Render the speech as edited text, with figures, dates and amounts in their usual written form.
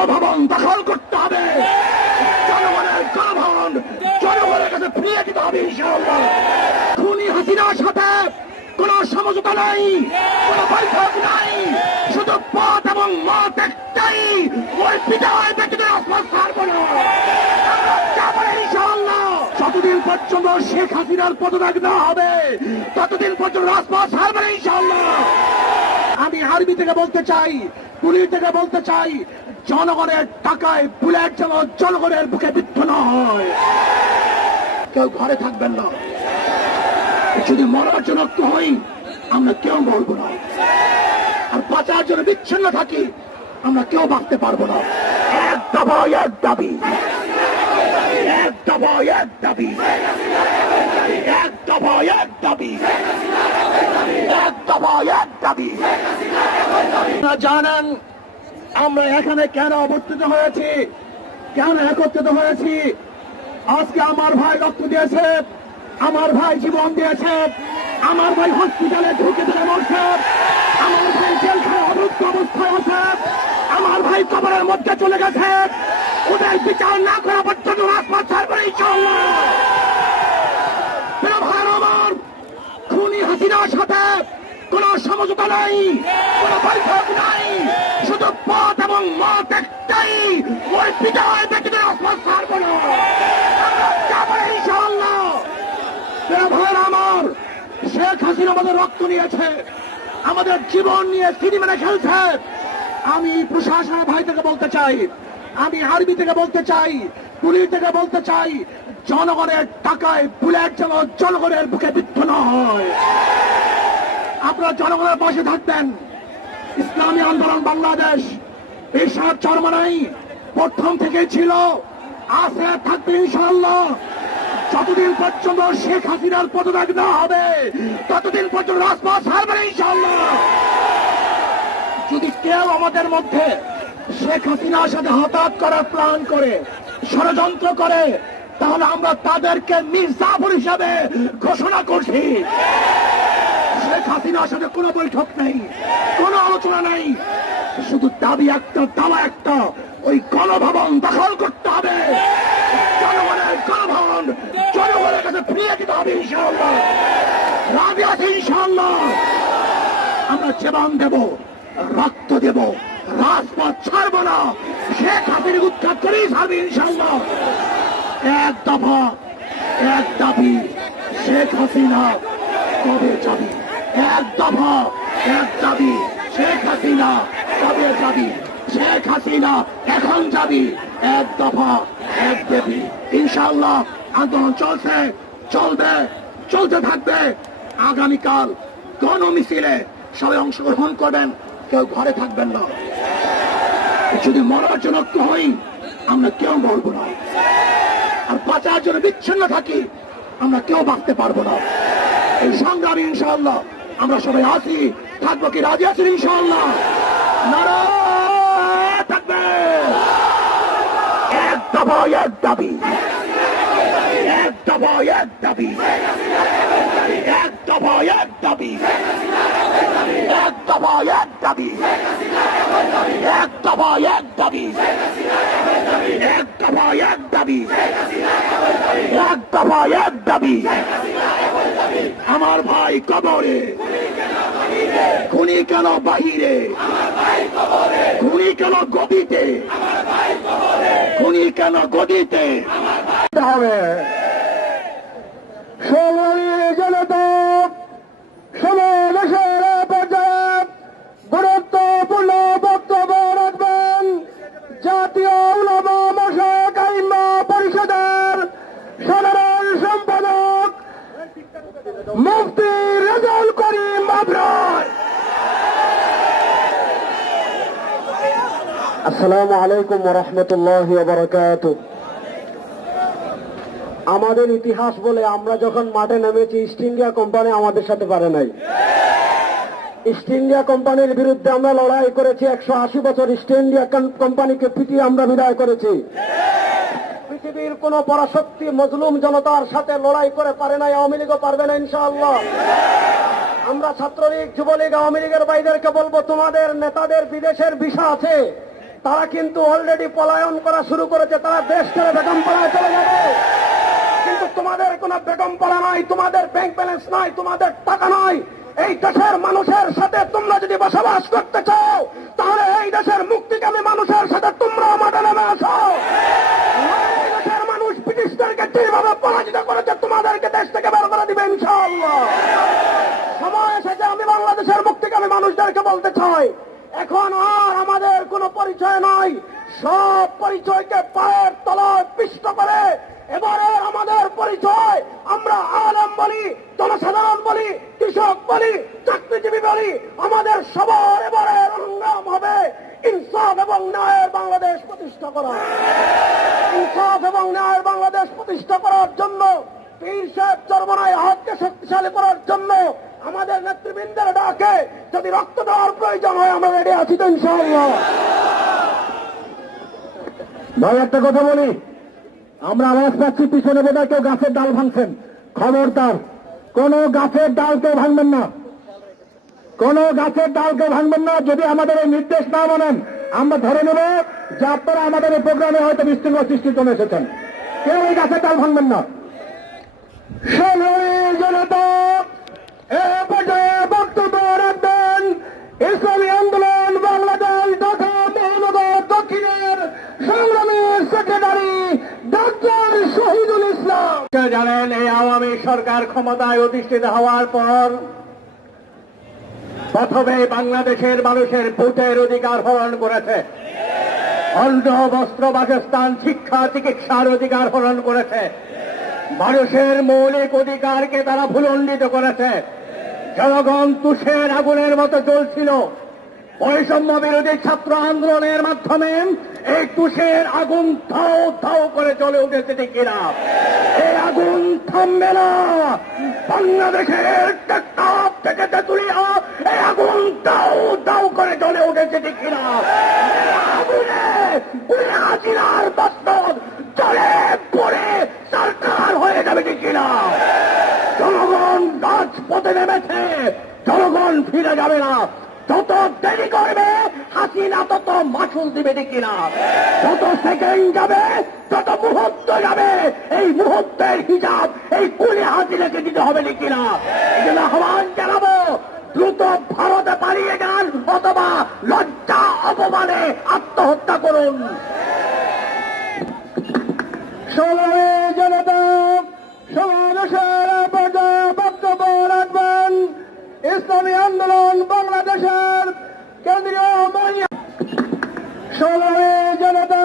গণভবন দখল করতে হবে, জনগণের গণভবন জনগণের কাছে ফিরিয়ে দিতে হবে ইনশাআল্লাহ। খুনি হাসিনার সাথে কোন সমঝোতা নাই, কোন বৈঠক নাই, শুধু পথ এবং মত একটাই, ওই বিজয় ব্যক্তিদের রাজপথ ছাড়বো না। আমরা যাবো ইনশাআল্লাহ। যতদিন পর্যন্ত শেখ হাসিনার পদত্যাগ না হবে ততদিন পর্যন্ত রাজপথ ছাড়বো না ইনশাআল্লাহ। আমি আর্মি থেকে বলতে চাই, পুলিশ থেকে বলতে চাই, জনগণের টাকায় বুলেট যেন জনগণের বুকে বিদ্ধ না হয়। কেউ ঘরে থাকবেন না, যদি মরার জন্য হই আমরা কেউ বলবো না, আর বাঁচার জন্য বিচ্ছিন্ন থাকি আমরা কেউ বাঁচতে পারবো না। এক দফা এক দাবি, এক দফা এক দাবি, এক দফা এক দাবি, এক দফা এক দাবি। আপনারা জানেন আমরা এখানে কেন অবস্থিত হয়েছি, কেন একত্রিত হয়েছি। আজকে আমার ভাই রক্ত দিয়েছে, আমার ভাই জীবন দিয়েছে, আমার ভাই হসপিটালে ঢুকে ধরে মরছে, আমার ভাই জেলখানায় অবরুদ্ধ অবস্থায় আছে, আমার ভাই কবরের মধ্যে চলে গেছে। ওদের বিচার না করা পর্যন্ত রাজপথ ছাড়বে না ইনশাআল্লাহ। ভাই আমার, খুনি হাসিনার সাথে কোন সমঝোতা নাই, কোন বৈঠক নাই, শুধু পথ এবং মত একটাই, ওই বিজয় ব্যক্তিদের রাজপথ ছাড়বো না। আমরা যাবো ইনশাআল্লাহ। ভাই আমার, শেখ হাসিনা আমাদের রক্ত নিয়েছে, আমাদের জীবন নিয়ে সিনেমা খেলছে। আমি প্রশাসনের ভাই থেকে বলতে চাই, আমি আর্মি থেকে বলতে চাই, পুলিশ থেকে বলতে চাই, জনগণের টাকায় বুলেট যেন জনগণের বুকে বিদ্ধ না হয়। আপনারা জনগণের পাশে থাকবেন। ইসলামী আন্দোলন বাংলাদেশ এরশাদ চরমনাই প্রথম থেকে ছিল, আছে, থাকবে ইনশাআল্লাহ। যতদিন পর্যন্ত শেখ হাসিনার পদত্যাগ না হবে ততদিন পর্যন্ত রাজপথ ছাড়বে না ইনশাআল্লাহ। যদি কেউ আমাদের মধ্যে শেখ হাসিনার সাথে হঠাৎ করার প্ল্যান করে, ষড়যন্ত্র করে, তাহলে আমরা তাদেরকে মীর জাফর হিসাবে ঘোষণা করছি। শেখ হাসিনার সাথে কোনো বৈঠক নেই, কোনো আলোচনা নেই, শুধু দাবি একটা, দাওয়া একটা, ওই গণভবন দখল করতে হবে, জনগণের গণভবন জনগণের কাছে ফিরিয়ে দিতে হবে ইনশাআল্লাহ। রাজি আছে ইনশাআল্লাহ। আমরা জীবন দেব, রক্ত দেব, রাজপথ ছাড়বো না। শেখ হাসিনা উৎখাত করেই ছাড়বে ইনশাআল্লাহ। এক দফা এক দাবি, শেখ হাসিনা কবে যাবি? এক দফা এক দাবি, শেখ হাসিনা কবে যাবি? শেখ হাসিনা এখন যাবি। এক দফা এক দাবি। ইনশাআল্লাহ আন্দোলন চলছে, চলবে, চলতে থাকবে। আগামীকাল গণমিছিলে সবাই অংশগ্রহণ করবেন, কেউ ঘরে থাকবেন না। যদি মরার জন্য হই আমরা কেউ বলবো না, আর বাঁচার জন্য বিচ্ছিন্ন থাকি আমরা কেউ বাঁচতে পারবো না। এই সংগ্রামে ইনশাআল্লাহ আমরা সবাই আছি, থাকবো। কি রাজি আছেন ইনশাআল্লাহ? নারায়ে তাকবীর। এক দফা এক দাবি, এক দফা এক দাবি, এক দফা এক দাবি, এক দফা এক দাবি, এক দফা এক দাবি, এক দফা এক দাবি, এক দফা এক দাবি। আমার ভাই কবরে, খুনি কেন বাহিরে, খুনি কেন গদিতে, খুনি কেন গদিতে হবে। সংগ্রামী জনতা, সমাবেশের পর্যায়ে গুরুত্বপূর্ণ বক্তব্য রাখবেন জাতীয় উলামা মাশায়েখ আইম্মা পরিষদের সাধারণ সম্পাদক মুফতি রেজাউল করিম আবরার। আসসালামু আলাইকুম ওয়া রাহমাতুল্লাহি ওয়া বারাকাতুহু। আমাদের ইতিহাস বলে আমরা যখন মাঠে নেমেছি, ইস্ট ইন্ডিয়া কোম্পানি আমাদের সাথে পারে নাই। ইস্ট ইন্ডিয়া কোম্পানির বিরুদ্ধে আমরা লড়াই করেছি 180 বছর। ইস্ট ইন্ডিয়া কোম্পানিকে পিটিয়ে আমরা বিদায় করেছি। পৃথিবীর কোন পরাশক্তি মজলুম জনতার সাথে লড়াই করে পারে নাই, আওয়ামী লীগও পারবে না ইনশাআল্লাহ। আমরা ছাত্রলীগ, যুবলীগ, আওয়ামী লীগের ভাইদেরকে বলবো, তোমাদের নেতাদের বিদেশের ভিসা আছে, তারা কিন্তু অলরেডি পলায়ন করা শুরু করেছে, তারা দেশ ছেড়ে বেগম পাড়ায় চলে যাবে। কিন্তু তোমাদের কোনো বেগম পাড়া নাই, তোমাদের ব্যাংক ব্যালেন্স নাই, তোমাদের টাকা নাই। এই দেশের মানুষের সাথে তোমরা যদি বসবাস করতে চাও, তাহলে এই দেশের মুক্তিকামী মানুষের সাথে তোমরা মাঠে নেমে আসো। এই দেশের মানুষ ব্রিটিশদেরকে যেভাবে পরাজিত করেছে, তোমাদেরকে দেশ থেকে বের করে দিবে ইনশাআল্লাহ। সময় এসেছে, আমি বাংলাদেশের মুক্তিকামী মানুষদেরকে বলতে চাই, এখন আর আমাদের কোনো পরিচয় নাই। সব পরিচয়কে পায়ের তলায় পিষ্ট করে এবারে আমাদের পরিচয়, আমরা আলেম বলি, জনসাধারণ বলি, কৃষক বলি, চাকরিজীবী বলি, আমাদের সবার এবারে সংগ্রাম হবে ইনসাফ এবং ন্যায়ের বাংলাদেশ প্রতিষ্ঠা করা। ইনসাফ এবং ন্যায়ের বাংলাদেশ প্রতিষ্ঠা করার জন্য, পীর সাহেব চরমনায় হাতকে শক্তিশালী করার জন্য আমাদের নেতৃবৃন্দের ডাকে যদি রক্ত দেওয়ার প্রয়োজন হয়, আমরা রেডি আছি তো ইনশাআল্লাহ। ভাই একটা কথা বলি, আমরা আওয়াজ পাচ্ছি পিছনে বোধহয় কেউ গাছের ডাল ভাঙছেন। খবরদার, কোন গাছের ডাল কেউ ভাঙবেন না, কোন গাছের ডাল কেউ ভাঙবেন না। যদি আমাদের এই নির্দেশ না মানেন, আমরা ধরে নেব যে আপনারা আমাদের এই প্রোগ্রামে হয়তো বিশৃঙ্খলা সৃষ্টির জন্য এসেছেন। কেউ এই গাছের ডাল ভাঙবেন না। সংগ্রামী জনতা, এ পর্যায়ে বক্তব্য রাখবেন ইসলামী আন্দোলন বাংলাদেশ ঢাকা মহানগর দক্ষিণের সংগ্রামী সেক্রেটারি ডক্টর শহীদুল ইসলাম। জানেন, এই আওয়ামী সরকার ক্ষমতায় অধিষ্ঠিত হওয়ার পর প্রথমে বাংলাদেশের মানুষের ভোটের অধিকার হরণ করেছে, অন্ন বস্ত্র বাসস্থান শিক্ষা চিকিৎসার অধিকার হরণ করেছে, মানুষের মৌলিক অধিকারকে তারা ভূলণ্ডিত করেছে। জনগণ তুষের আগুনের মতো জ্বলছিল। বৈষম্য বিরোধী ছাত্র আন্দোলনের মাধ্যমে এই তুষের আগুন ধাও ধাও করে জ্বলে উঠেছে, ঠিক কিনা? এই আগুন থামবে না। বাংলাদেশের টেকনাফ থেকে তেঁতুলিয়া এই আগুন দাও দাও করে জ্বলে উঠেছে, ঠিক কিনা? এই আগুনে হাজিরার বাস্তব জ্বলে পড়ে সরকার হয়ে যাবে, ঠিক কিনা? জনগণ রাজপথে নেমেছে, জনগণ ফিরে যাবে না। যত দেরি করবে হাসিনা তত মাসুল দিবে, ঠিক কিনা? যত সেকেন্ড যাবে, যত মুহূর্ত যাবে, এই মুহূর্তের হিসাব এই কুলি হাসিনাকে দিতে হবে, ঠিক কিনা? এই জন্য আহ্বান জানাবো, দ্রুত ভারতে পালিয়ে যান অথবা লজ্জা অপমানে আত্মহত্যা করুন। সংগ্রামী জনতা, সমাবেশের পর্যায়ে বক্তব্য রাখবেন ইসলামী আন্দোলন বাংলাদেশের কেন্দ্রীয় সংগ্রামী জনতা,